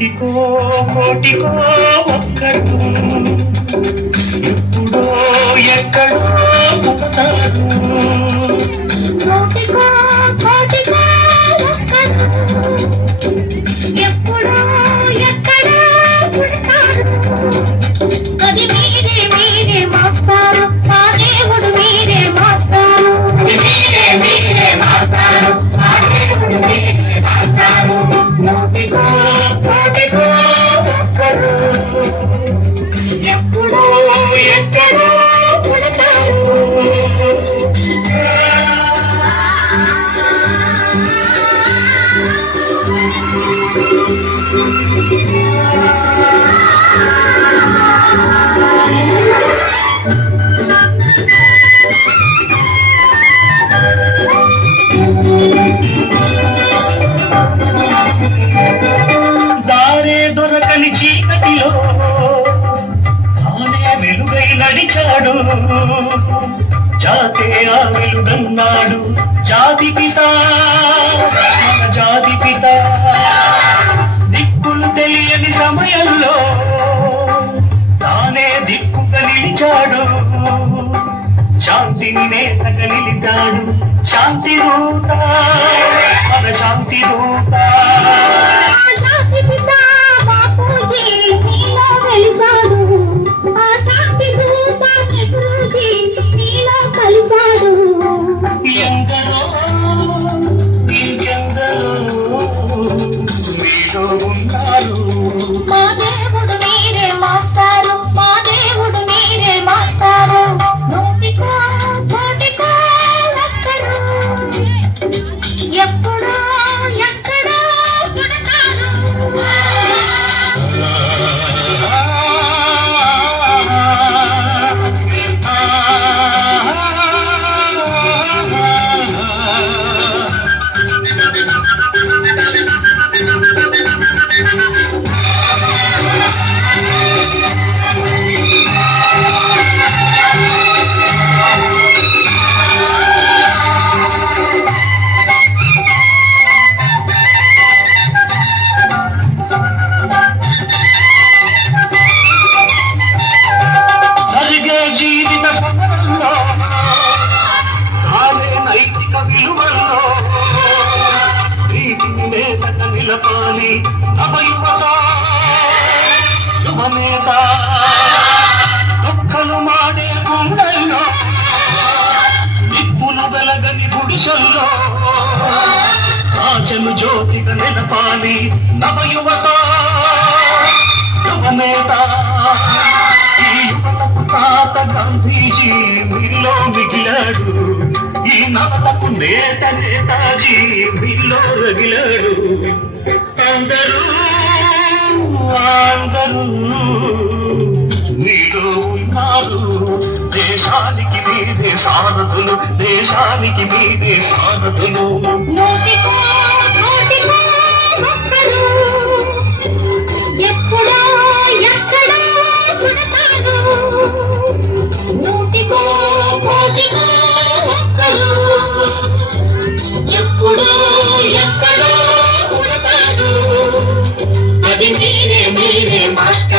నూటికో కోటికో ఒక్కడు ఎప్పుడో ఎక్కడో పుడతాడు. నూటికో కోటికో ఒక్కడు ఎప్పుడో ఎక్కడో పుడతాడు. అది మీరే మీరే మాస్తారు, ఆ దేవుడు మీరే మాస్తారు. మీరే మీరే మాస్తారు, ఆ దేవుడు మీరే మాస్తారు. నూటికో కోటికో ఒక్కడు ఎప్పుడో ఎక్కడో పుడతాడు. దారే దొరకని చీకటిలో తానే వెలుగై నడిచాడు. జాతే ఆ వెలుగన్నాడు జాతి పిత, మన జాతి పిత. దిక్కులు తెలియని సమయంలో తానే దిక్కుగా నిలిచాడు. శాంతిని నేతగా నిలిచాడు. శాంతి దూత, మన శాంతి దూత. శాంతి పిత బాపూజీ నీలో వెలిసాడు. ఆ శాంతి దూత నెహ్రూజీ నీలో కలిసాడు. ఎందరో ఇంకెందరో మీలో ఉన్నారు. మా దేవుడు మీరే మాస్తారు, మా దేవుడు మీరే మాస్తారు. నూటికో కోటికో ఒక్కడు ఎప్పుడో ఎక్కడో పుడతాడు. జరిగే జీవిత సమరంలో తానే నైతిక విలువల్లో నీతిని నేతగా నిలపాలి. నవ యువత యువనేత ఒక్కలు మాడే గుండెల్లో నిప్పులు వెలగని గుడిసెల్లో ఆచలు జ్యోతిగా నిలపాలి. నవ యువత యువనేత. ఈ యువతకు తాత గాంధీజీ మీలో మిగిలాడు. ఈ నవతకు నేత నేతాజీ మీలో రగిలాడు. అందరూ అందరూ మీలో ఉన్నారు. దేశానికి మీదే సారథులు, దేశానికి మీదే సారథులు. నూటికో కోటికో ఒక్కడు ఎప్పుడో ఎక్కడో పుడతాడు. నూటికో కోటికో ఒక్కడు ఎప్పుడో ఎక్కడో పుడతాడు. అది మీరే మీరే మాస్టర్.